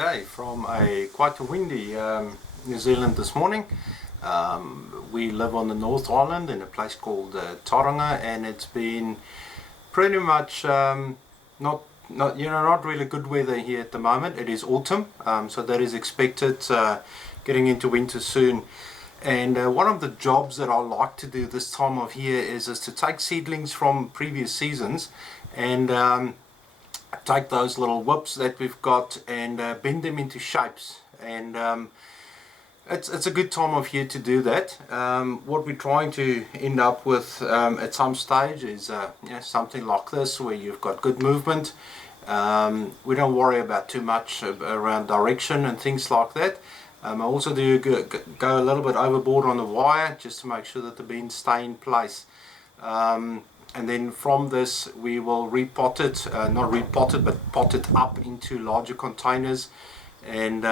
day from a quite a windy New Zealand this morning. We live on the North Island in a place called Tauranga, and it's been pretty much not really good weather here at the moment. It is autumn, so that is expected, getting into winter soon. And one of the jobs that I like to do this time of year is to take seedlings from previous seasons and take those little whips that we've got and bend them into shapes. And it's a good time of year to do that. What we're trying to end up with at some stage is something like this, where you've got good movement. We don't worry about too much around direction and things like that. I also do go a little bit overboard on the wire just to make sure that the beans stay in place. And then from this we will repot it, not repot it, but pot it up into larger containers. And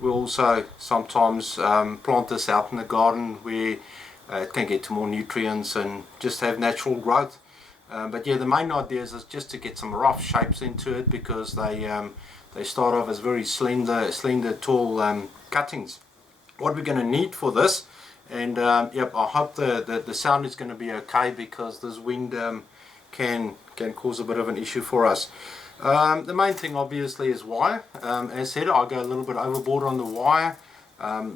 we also sometimes plant this out in the garden where it can get more nutrients and just have natural growth. But yeah, the main idea is just to get some rough shapes into it, because they start off as very slender, tall cuttings. What we're going to need for this, and yep, I hope the sound is going to be okay, because this wind can cause a bit of an issue for us. The main thing obviously is wire. As said, I go a little bit overboard on the wire.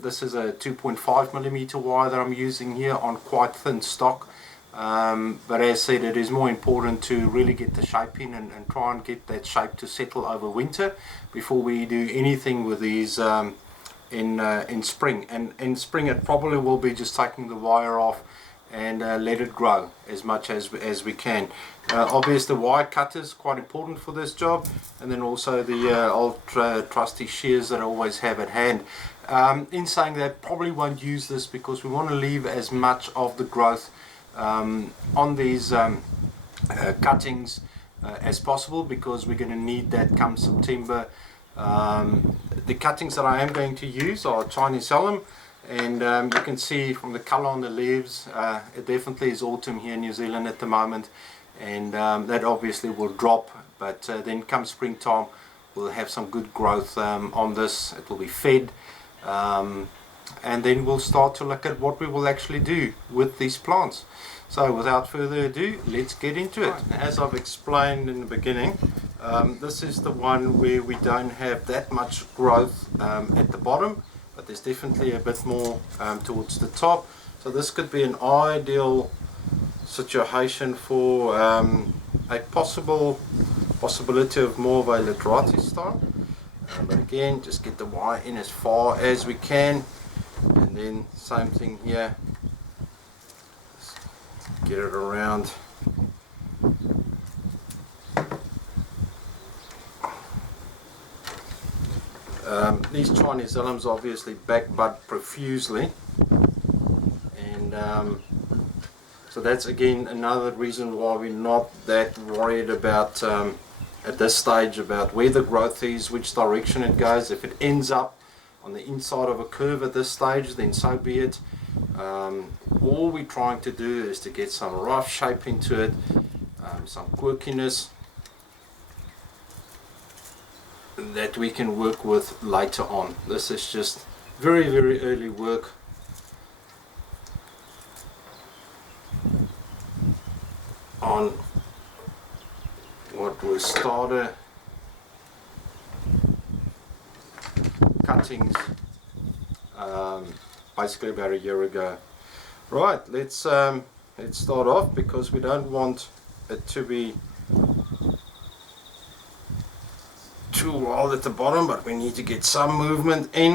This is a 2.5mm wire that I'm using here on quite thin stock. But as said, it is more important to really get the shape in and try and get that shape to settle over winter before we do anything with these in spring. And in spring it probably will be just taking the wire off and let it grow as much as we can. Obviously the wire cutter is quite important for this job, and then also the old trusty shears that I always have at hand. In saying that, probably won't use this because we want to leave as much of the growth on these cuttings as possible, because we're going to need that come September. The cuttings that I am going to use are Chinese alum, and you can see from the color on the leaves, it definitely is autumn here in New Zealand at the moment, and that obviously will drop, but then come springtime we'll have some good growth on this. It will be fed, and then we'll start to look at what we will actually do with these plants. So without further ado, let's get into it. As I've explained in the beginning, this is the one where we don't have that much growth at the bottom, but there's definitely a bit more towards the top. So this could be an ideal situation for a possibility of more of a laterite style. But again, just get the wire in as far as we can, and then same thing here, just get it around. These Chinese alums obviously back bud profusely, and so that's again another reason why we're not that worried about at this stage about where the growth is, which direction it goes. If it ends up on the inside of a curve at this stage, then so be it. All we're trying to do is to get some rough shape into it, some quirkiness that we can work with later on. This is just very, very early work on what was started cuttings basically about a year ago. Right, let's start off, because we don't want it to be too wild at the bottom, but we need to get some movement in.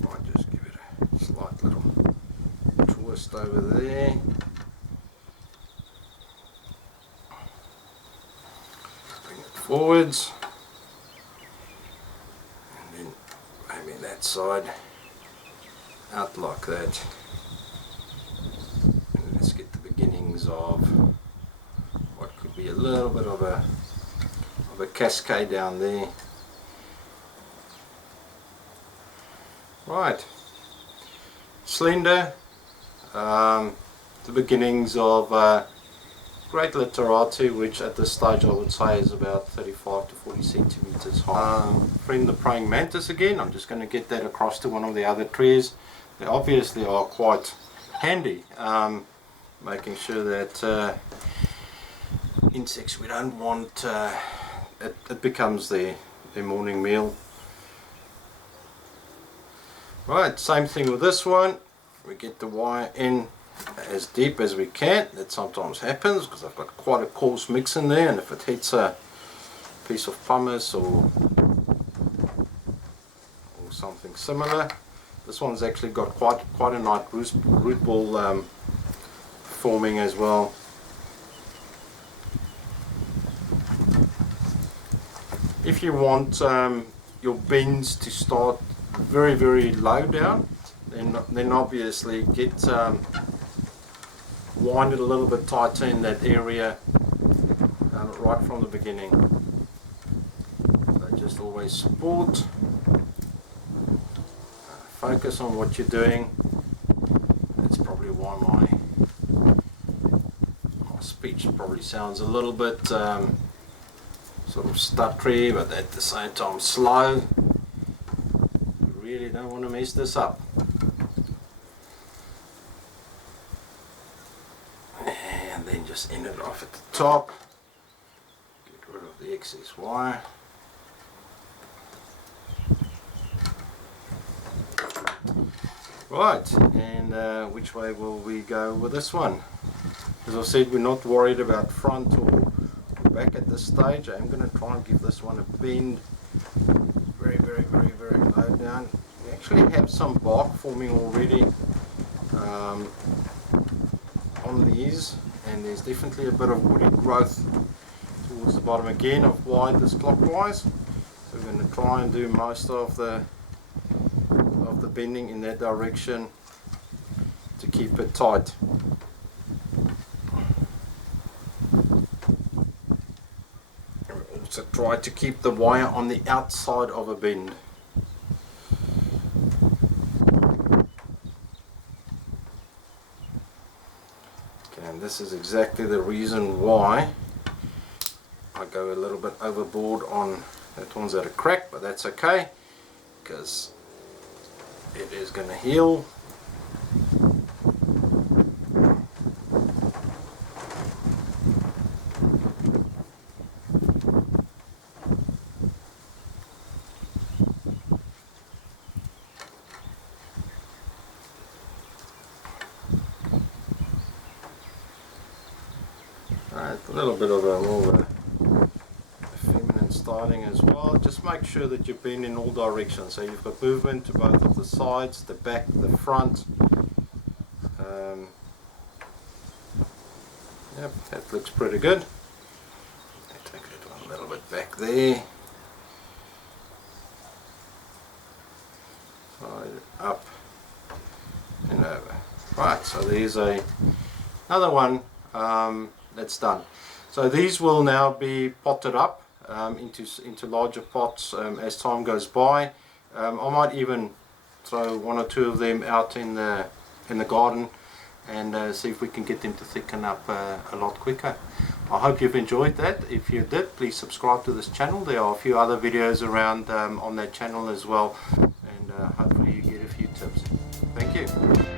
Might just give it a slight little twist over there. Bring it forwards, and then maybe that side out like that. And let's get the beginnings of what could be a little bit of a cascade down there. Right, slender, the beginnings of great literati, which at this stage I would say is about 35 to 40 centimeters high. Friend the praying mantis again. I'm just going to get that across to one of the other trees. They obviously are quite handy, making sure that insects we don't want, it becomes their morning meal. Right, same thing with this one. We get the wire in as deep as we can. That sometimes happens because I've got quite a coarse mix in there, and if it hits a piece of pumice or something similar. This one's actually got quite a nice root ball forming as well. If you want your bends to start very low down, then obviously get wind it a little bit tighter in that area right from the beginning. So just always support, focus on what you're doing. That's probably why my speech probably sounds a little bit sort of stuttery, but at the same time slow. You really don't want to mess this up. And then just end it off at the top. Get rid of the excess wire. Right, and which way will we go with this one? As I said, we're not worried about front or back at this stage. I'm going to try and give this one a bend very low down. We actually have some bark forming already on these, and there's definitely a bit of woody growth towards the bottom. Again, I've wired this clockwise, so we're going to try and do most of the bending in that direction to keep it tight. So try to keep the wire on the outside of a bend. Okay, and this is exactly the reason why I go a little bit overboard on that one's at a crack, but that's okay because it is going to heal. A little bit of more of a feminine styling as well. Just make sure that you bend in all directions, so you've got movement to both of the sides, the back, the front. Yep, that looks pretty good. Take that one a little bit back there. Side up and over. Right, so there's another one that's done. So these will now be potted up into larger pots as time goes by. I might even throw one or two of them out in the garden and see if we can get them to thicken up a lot quicker. I hope you've enjoyed that. If you did, please subscribe to this channel. There are a few other videos around on that channel as well, and hopefully you get a few tips. Thank you.